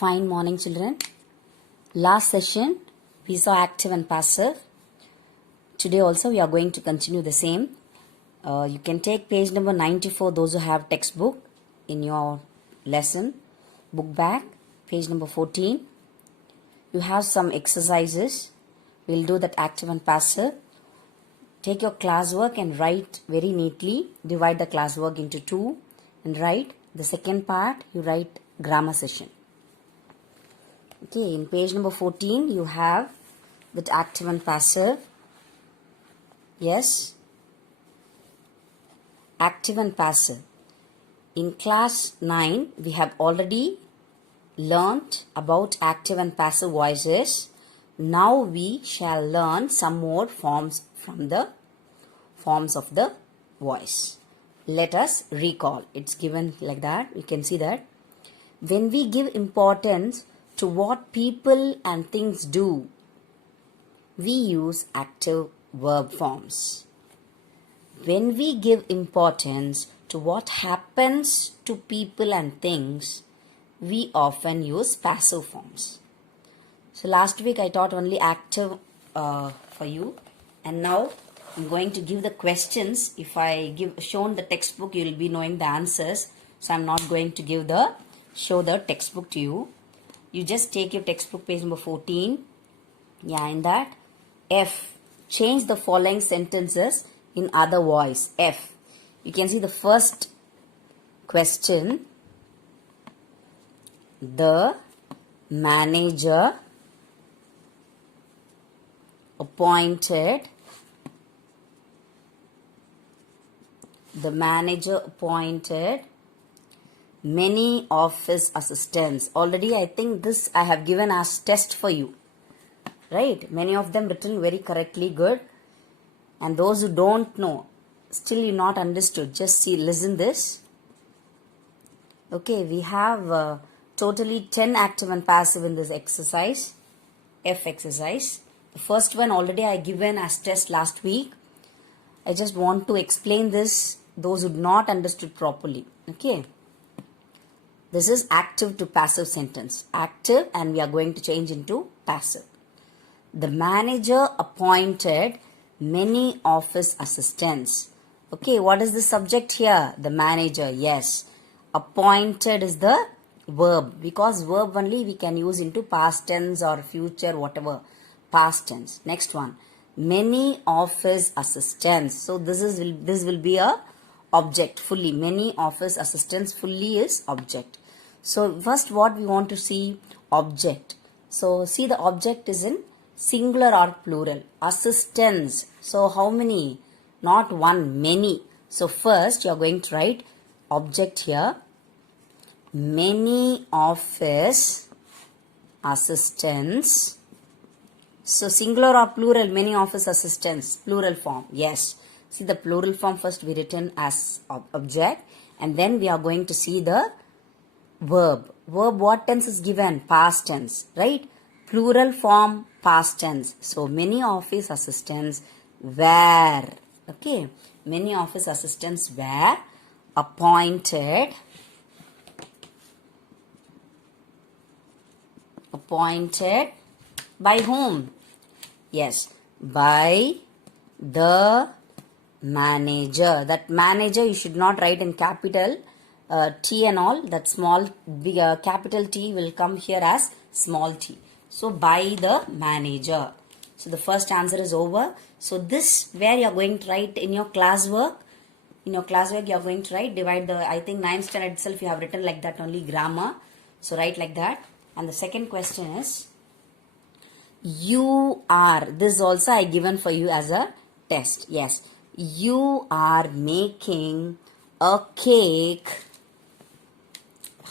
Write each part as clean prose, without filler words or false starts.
Fine morning, children. Last session we saw active and passive. Today also we are going to continue the same. You can take page number 94, those who have textbook in your lesson book back, page number 14. You have some exercises. We'll do that active and passive. Take your classwork and write very neatly. Divide the classwork into two and write. The second part you write grammar session. Okay, in page number 14 you have that active and passive. Yes, active and passive. In class 9 we have already learnt about active and passive voices. Now we shall learn some more forms from the forms of the voice. Let us recall. It's given like that. You can see that. When we give importance to what people and things do, we use active verb forms. When we give importance to what happens to people and things, we often use passive forms. So last week I taught only active for you, and now I'm going to give the questions. If I shown the textbook, you will be knowing the answers. So I'm not going to show the textbook to you. You just take your textbook, page number 14. Yeah, in that F, change the following sentences in other voice. F, you can see the first question. The manager appointed many office assistants. Already I think this I have given as test for you. Right? Many of them written very correctly, good. And those who don't know, still you not understood, just listen this. Okay, we have totally 10 active and passive in this exercise, F exercise. The first one already I given as test last week. I just want to explain this, those who not understood properly. Okay. This is active to passive sentence. Active, and we are going to change into passive. The manager appointed many office assistants. Okay, what is the subject here? The manager, yes. Appointed is the verb, because verb only we can use into past tense or future, whatever. Past tense. Next one. Many office assistants. So this will be a object fully. Many office assistants fully is object. So first what we want to see, object. So see, the object is in singular or plural. Assistants. So how many? Not one, many. So first you are going to write object here. Many office assistants. So singular or plural, many office assistants, plural form. Yes. See, the plural form first we written as object, and then we are going to see the verb. Verb, what tense is given? Past tense, right? Plural form, past tense. So many office assistants were, okay, many office assistants were appointed by whom? Yes, by the manager. That manager you should not write in capital T and all. That small, big capital T will come here as small t. So by the manager. So the first answer is over. So this where you are going to write in your classwork. In your classwork you are going to write, divide the, I think 9th standard itself you have written like that only, grammar. So write like that. And the second question is, you are, this also I given for you as a test. Yes, you are making a cake.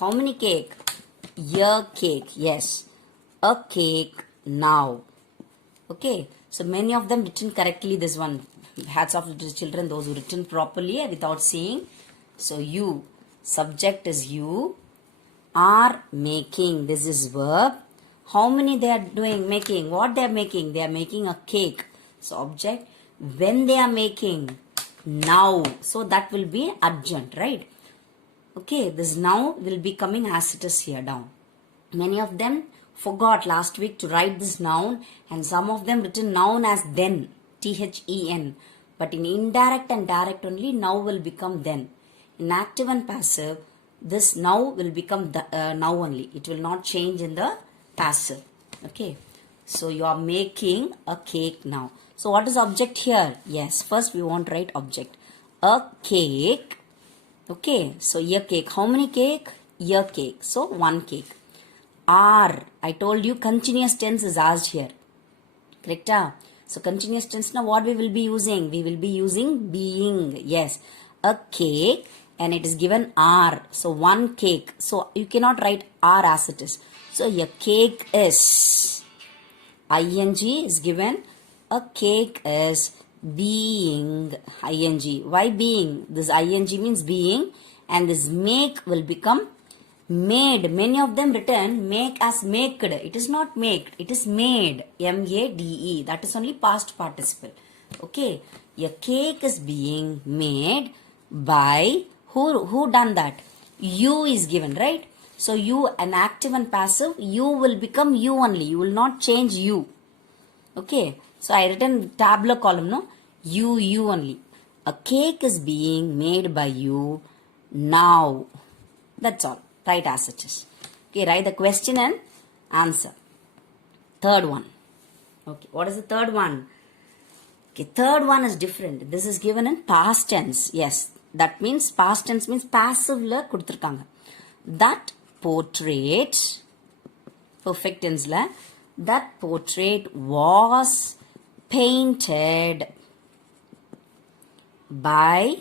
How many cake? A cake. Yes, a cake now. Okay, so many of them written correctly, this one. Hats off to the children, those who written properly without seeing. So you, subject is you, are making, this is verb. How many they are doing, making? What they are making? They are making a cake. So object. When they are making? Now. So that will be adjunct, right? Okay, this now will be coming as it is here down. Many of them forgot last week to write this noun, and some of them written noun as then, T-H-E-N. But in indirect and direct only, now will become then. In active and passive, this now will become the, now only. It will not change in the passive. Okay. So you are making a cake now. So what is object here? Yes, first we want to write object. A cake. Okay. So a cake. How many cake? A cake. So one cake. Are. I told you continuous tense is asked here. Correct? So continuous tense now what we will be using? We will be using being. Yes. A cake and it is given are. So one cake. So you cannot write are as it is. So a cake is. ing is given. A cake is being. ing. Why being? This ing means being and this make will become made. Many of them written make as maked. It is not make. It is made. M-A-D-E. That is only past participle. Okay. A cake is being made by who done that? You is given, right? So you, an active and passive, you will become you only. You will not change you. Okay. So I written tabular column, no? You only. A cake is being made by you now. That's all. Write as it is. Okay, write the question and answer. Third one. Okay, what is the third one? Okay, third one is different. This is given in past tense. Yes, that means past tense means passive la kuduthirukanga. That portrait, perfect tense la, that portrait was painted by,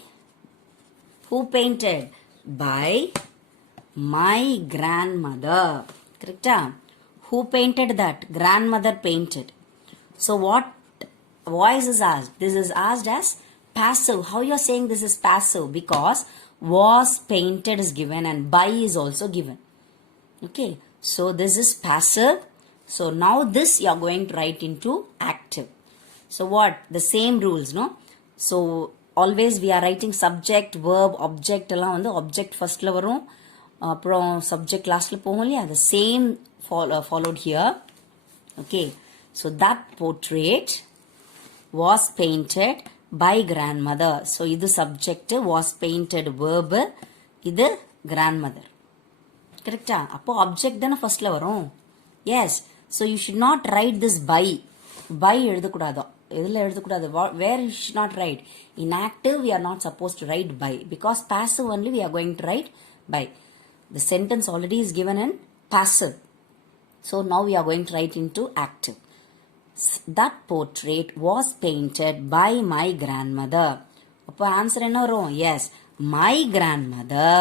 who painted? By my grandmother. Correct? Who painted that? Grandmother painted. So what voice is asked? This is asked as passive. How you are saying this is passive? Because was painted is given and by is also given. Okay. So this is passive. So now this you are going to write into active. So what? The same rules, no? So always we are writing subject, verb, object எல்லாம் வந்து object firstல வரும், அப்புறம் subject lastல போகும் இல்லையா? The same followed here. Okay. So that portrait was painted by grandmother. So இது subject, was painted verb, இது grandmother. கரெக்டா? அப்போ object தானே firstல வரும். Yes. So you should not write this by. By எழுதக்கூடாது. எதில் எழுதக்கூடாது? Where you should not write? In active we are not supposed to write by. Because passive only we are going to write by. The sentence already is given in passive. So now we are going to write into active. That portrait was painted by my grandmother. அப்போ answer என்ன வரும்? Yes. My grandmother.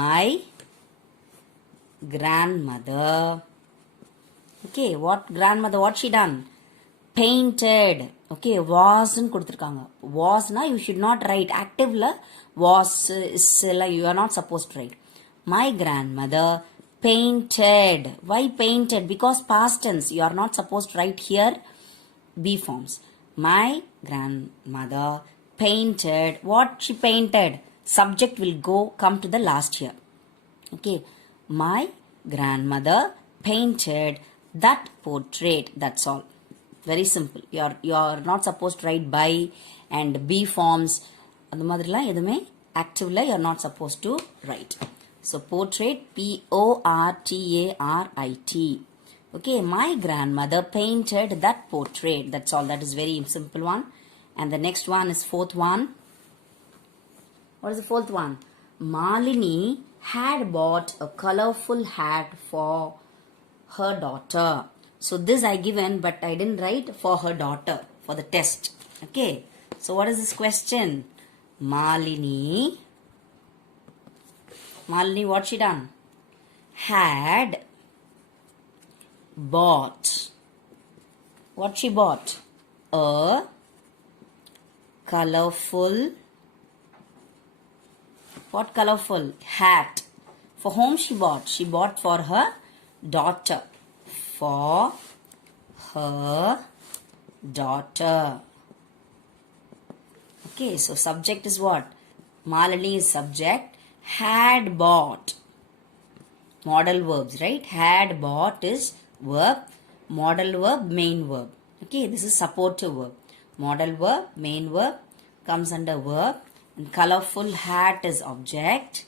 My grandmother. Okay. What grandmother? What she done? Painted. Okay. Was ன்னு கொடுத்திருக்காங்க. Was na you should not write. Active la was is you are not supposed to write. My grandmother painted. Why painted? Because past tense. You are not supposed to write here be forms. My grandmother painted. What she painted? Subject will come to the last here. Okay. My grandmother painted that portrait. That's all. Very simple. You are not supposed to write by and be forms. அந்த மாதிரிலாம் எதுவுமே activeல you are not supposed to write. So portrait, P-O-R-T-A-R-I-T. Okay, my grandmother painted that portrait. That's all. That is very simple one. And the next one is fourth one. What is the fourth one? Malini had bought a colorful hat for her daughter. So this I given, but I didn't write for her daughter for the test. Okay. So what is this question? Malini, what she done? Had bought. What she bought? A colorful. What colorful? Hat. For whom she bought? She bought for her daughter. For her daughter. Okay, so subject is what? Malini is subject. Had bought. model verbs, right? Had, bought is verb, model verb, main verb. Okay, this is supportive verb. Model verb, main verb comes under verb, and colorful hat is object.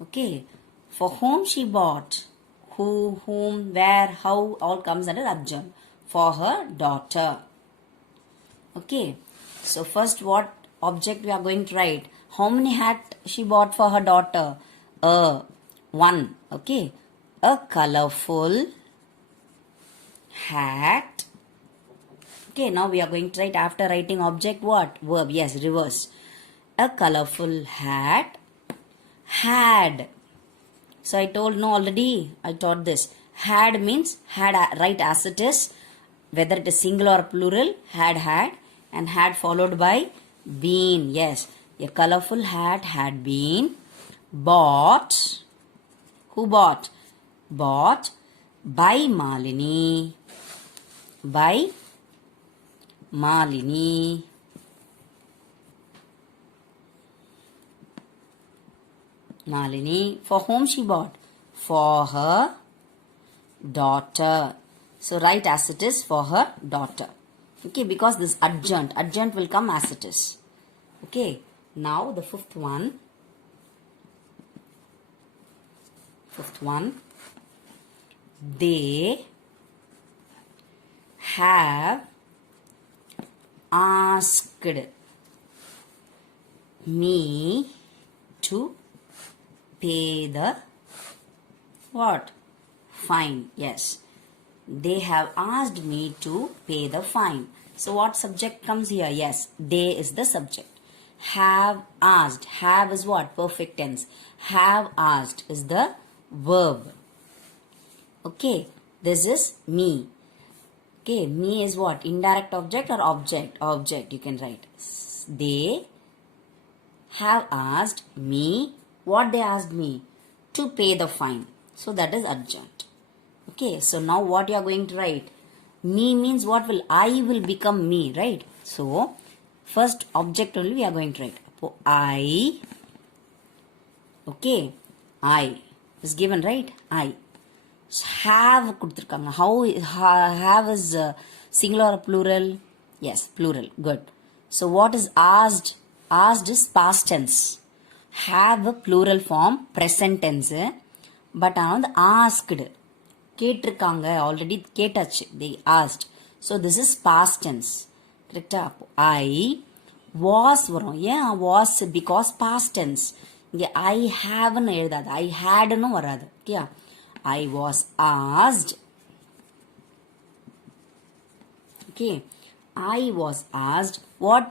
Okay, for whom she bought, who, whom, where, how, all comes under adjunct. For her daughter. Okay, so first what object we are going to write? How many hat she bought for her daughter? One. Okay, a colorful hat. Okay, now we are going to write after writing object what? Verb. Yes, reverse. A colorful hat had. So I told no already. I taught this. Had means had, write as it is. Whether it is singular or plural, had, and had followed by been. Yes, a colorful hat had been bought. Who bought? Bought by Malini. By Malini. Malini. For whom she bought? For her daughter. So write as it is, for her daughter. Okay, because this adjunct will come as it is. Okay, now the fifth one. They have asked me to pay the what? Fine. Yes. They have asked me to pay the fine. So what subject comes here? Yes, they is the subject. Have asked. Have is what? Perfect tense. Have asked is the verb. Okay, this is me. Okay, me is what? Indirect object or object? Object, you can write. They have asked me. What they asked me? To pay the fine. So that is adjunct. Okay, so now what you are going to write? Me means what will? I will become me, right? So, first object only we are going to write. I. Okay, I is given, right? I. Have kuduthirukanga. How have is singular or plural? Yes, plural. Good. So, what is asked? Asked is past tense. Have a plural form, present tense. But asked. கேட்டிருக்காங்க already கேட்டாச்சு they asked. So this is past tense. கரெக்டா? I was வரும். ஏன் was? Because past tense. இங்கே I haveன்னு எழுதாது. I hadன்னு வராது. Okay, I was asked. Okay, I was asked. What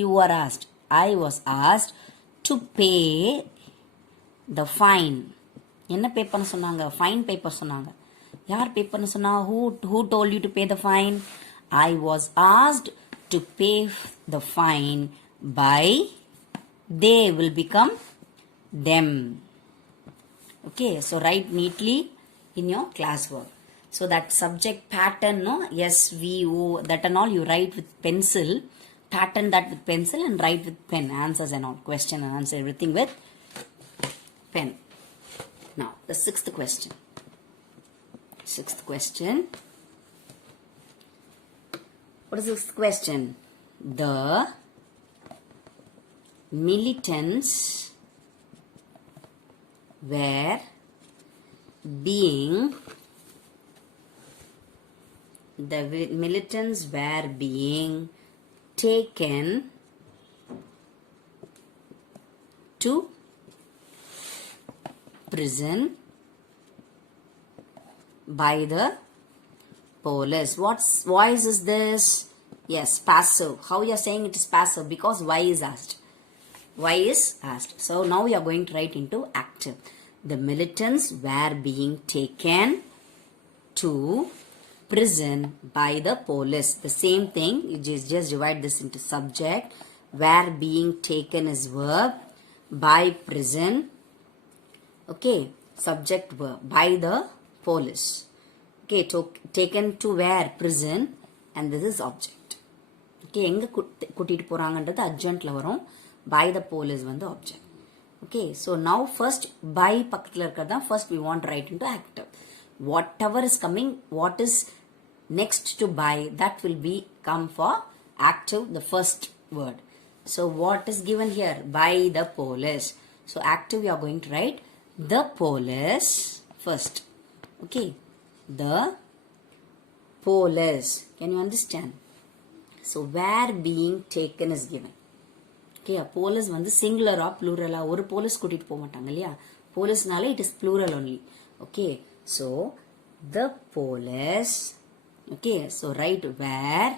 you were asked? I was asked to pay the fine. என்ன பே பண்ண சொன்னாங்க? Fine பே பண்ண சொன்னாங்க. யார் பே பண்ண சொன்னா? Who told you to pay the fine? I was asked to pay the fine by. They will become them. Okay, so write neatly in your classwork. So that subject pattern, no, S, V, O, that and all you write with pencil. Pattern that with pencil and write with pen. Answers and all, question and answer, everything with pen. Now, the sixth question. What is the sixth question? The militants were being taken to prison by the police. What voice is this? Yes, passive. How you are saying it is passive? Because why is asked. Why is asked. So now we are going to write into active. The militants were being taken to prison by the police. The same thing. You just divide this into subject. Were being taken is verb. By prison. Okay, subject verb. By the police. Okay, taken to where? Prison. And this is object. Okay, எங்க கூட்டிட்டு போறாங்கன்றது adjunctல வரும். By the police வந்து object. Okay, so now first by பக்கத்துல இருக்கிறதா first we want to write into active. Whatever is coming, what is next to by, that will be come for active, the first word. So what is given here? By the police. So active we are going to write the police first. Okay, the police. Can you understand? So where being taken is given. Okay police வந்து சிங்குலரா ப்ளூரலா ஒரு police கூட்டிட்டு போக மாட்டாங்க இல்லையா போலீஸ்னால it is plural only okay so the police okay so right where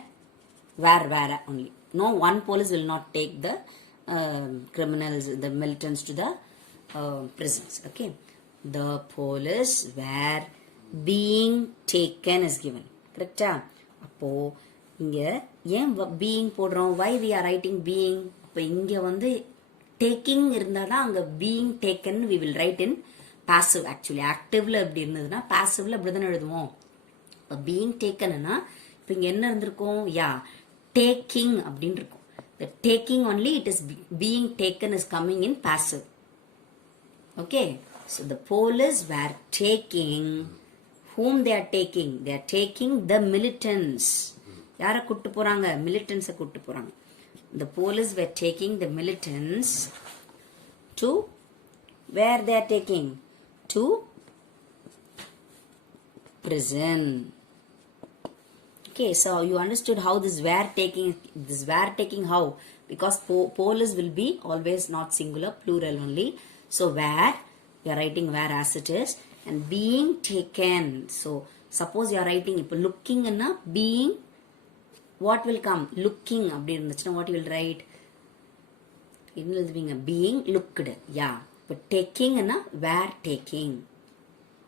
only no one police will not take the criminals the militants to the prisons okay the police were being taken is given correct அப்போ இங்க ஏன் being போடுறோம் why we are writing being இப்போ இங்க வந்து taking இருந்தானா அங்க being taken we will write in passive actually activeல எப்படி இருந்ததுன்னா passiveல அப்படிதான் எழுதுவோம் இப்போ பீயிங் டேக்கன்னா இப்போ இங்க என்ன இருந்திருக்கும் யா டேக்கிங் அப்படின்னு இருக்கும் the taking only it is being taken is coming in passive okay so the police were taking whom they are taking the militants யாரை கூட்டு போறாங்க militants கூட்டு போறாங்க the police were taking the militants to where they are taking to prison okay so you understood how this were taking how because police will be always not singular plural only so where you are writing where as it is and being taken so suppose you are writing இப்போ looking na being what will come looking அப்படி இருந்துச்சுன்னா what you will write என்ன எழுதுவீங்க being looked yeah but taking na were taking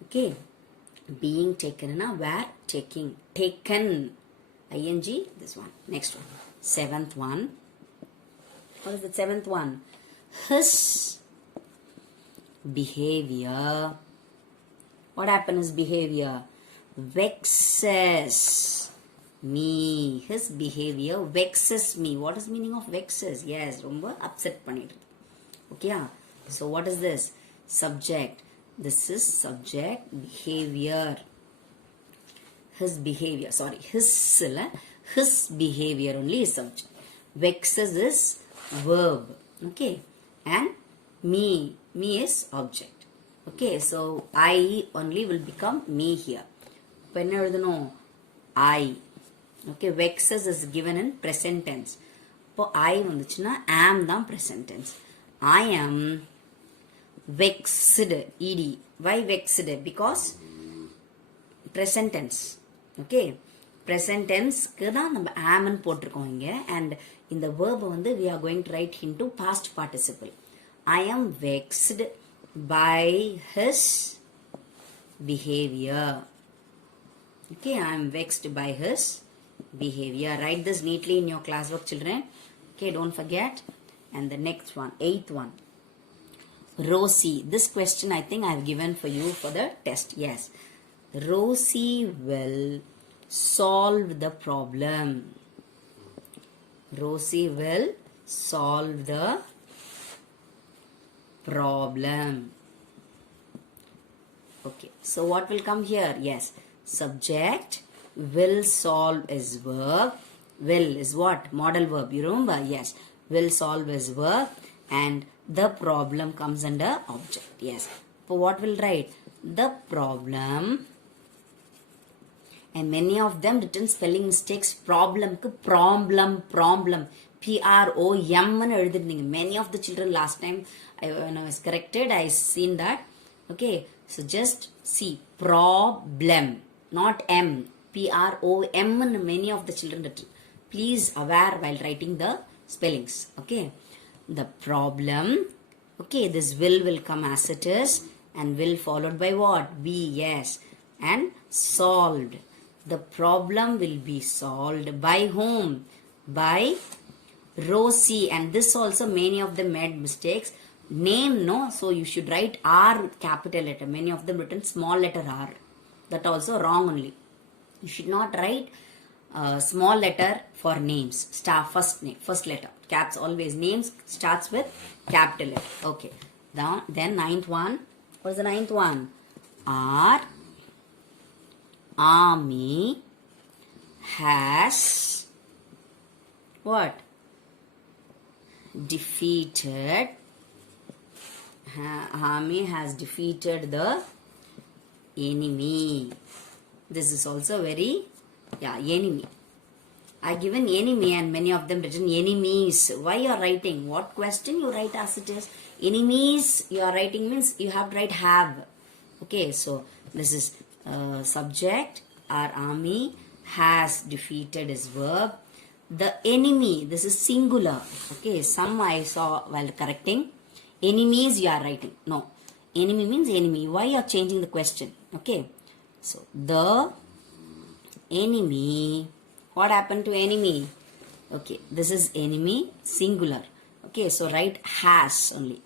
okay being taken na were taking taken ing this one next one seventh one what is the seventh one his behavior what happened his behavior vexes me his behavior vexes me what is meaning of vexes yes ரொம்ப upset பண்ணிடுது okay so what is this subject this is subject behavior his behavior sorry his behavior only is subject vexes is verb okay and me is object okay so I only will become me here இப்போ என்ன எழுதணும் I okay vexes is given in present tense இப்போ I வந்துச்சுன்னா am தான் present tense I am vexed ed why vexed because present tense okay present tense க்கு தான் நம்ம am ன்னு போட்டுருக்கோம் இங்க and இந்த verb வந்து we are going to write into past participle I am vexed by his behavior okay I am vexed by his behavior write this neatly in your classwork children okay don't forget and the next one eighth one Rosie this question I think I have given for you for the test yes Rosie will solve the problem Rosie will solve the problem okay so what will come here yes subject will solve is verb will is what modal verb you remember yes will solve is verb and the problem comes under object yes so what will write the problem and many of them written spelling mistakes problem ku problem PROM ன்னு எழுதிருந்தீங்க many of the children last time when I was corrected I seen that okay so just see problem not M PROM ன்னு many of the children written please aware while writing the spellings okay the problem okay this will come as it is and will followed by what be yes and solved the problem will be solved by whom by Rosie and this also many of them made mistakes name no so you should write R with capital letter many of them written small letter R that also wrong only you should not write small letter for names first letter caps always names starts with capital letter okay Then ninth one. What is the ninth one? Our army has what? Defeated. Army has defeated the enemy. This is also very, enemy. I given enemy and many of them written enemies. Why you are writing? What question you write as it is? Enemies you are writing means you have to write have. Okay, so this is subject. Our army has defeated is verb. The enemy, this is singular. Okay, some I saw while correcting. Enemies you are writing. No, enemy means enemy. Why you are changing the question? Okay, so the enemy. What happened to enemy? Okay, this is enemy singular. Okay, so write has only.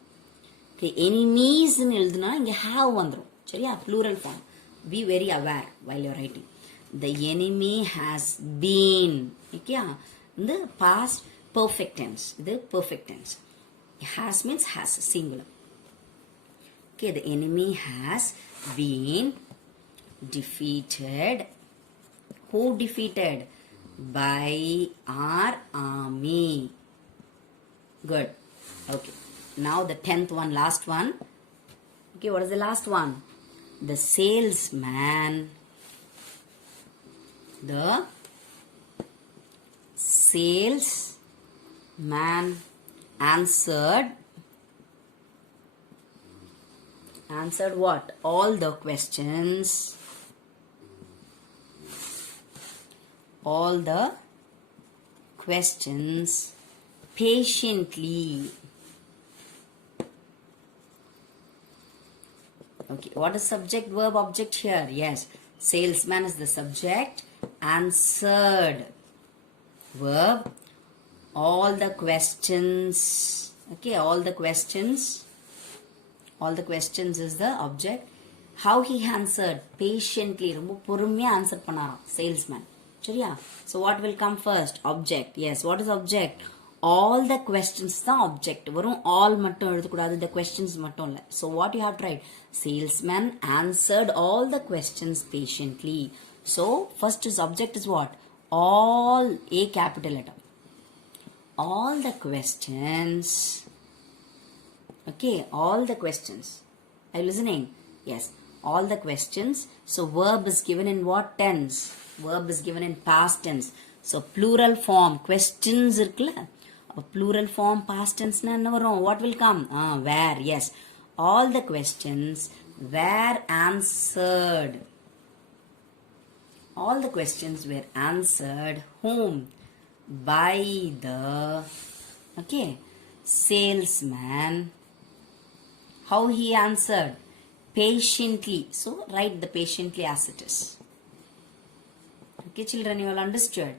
Okay, enemies in எழுதுனா இங்க have வந்துரும். சரியா? Plural form. Be very aware while you are writing. The enemy has been. Okay, இந்த past perfect tense. இது perfect tense. Has means has, singular. Okay, the enemy has been defeated. Who defeated? By our army. Good. Okay. Now the 10th one, last one. Okay, what is the last one? The salesman. The salesman answered what? All the questions. All the questions patiently. Okay, what is subject, verb, object here? Yes, salesman is the subject, answered verb, all the questions. Okay, all the questions is the object. How he answered? Patiently. ரொம்ப பொறுமையா answer பண்ணாராம் salesman. சரியா? So what will come first? Object. Yes, what is object? All the questions தான் object. வெறும் all மட்டும் எழுதக்கூடாது, the questions மட்டும் இல்ல. So what you have to write? Salesman answered all the questions patiently. So first is object is what? All, A capital letter. All the questions. Okay, all the questions. Are you listening? Yes, all the questions. So verb is given in what tense? Verb is given in past tense. So plural form, questions irukla. Plural form past tense na enna varum? What will come? Where? Yes, all the questions were answered. All the questions were answered. Whom? By the, okay, salesman. How he answered? Patiently. So write the patiently as it is. Okay, children, you all understood?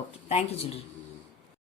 Okay, thank you, children.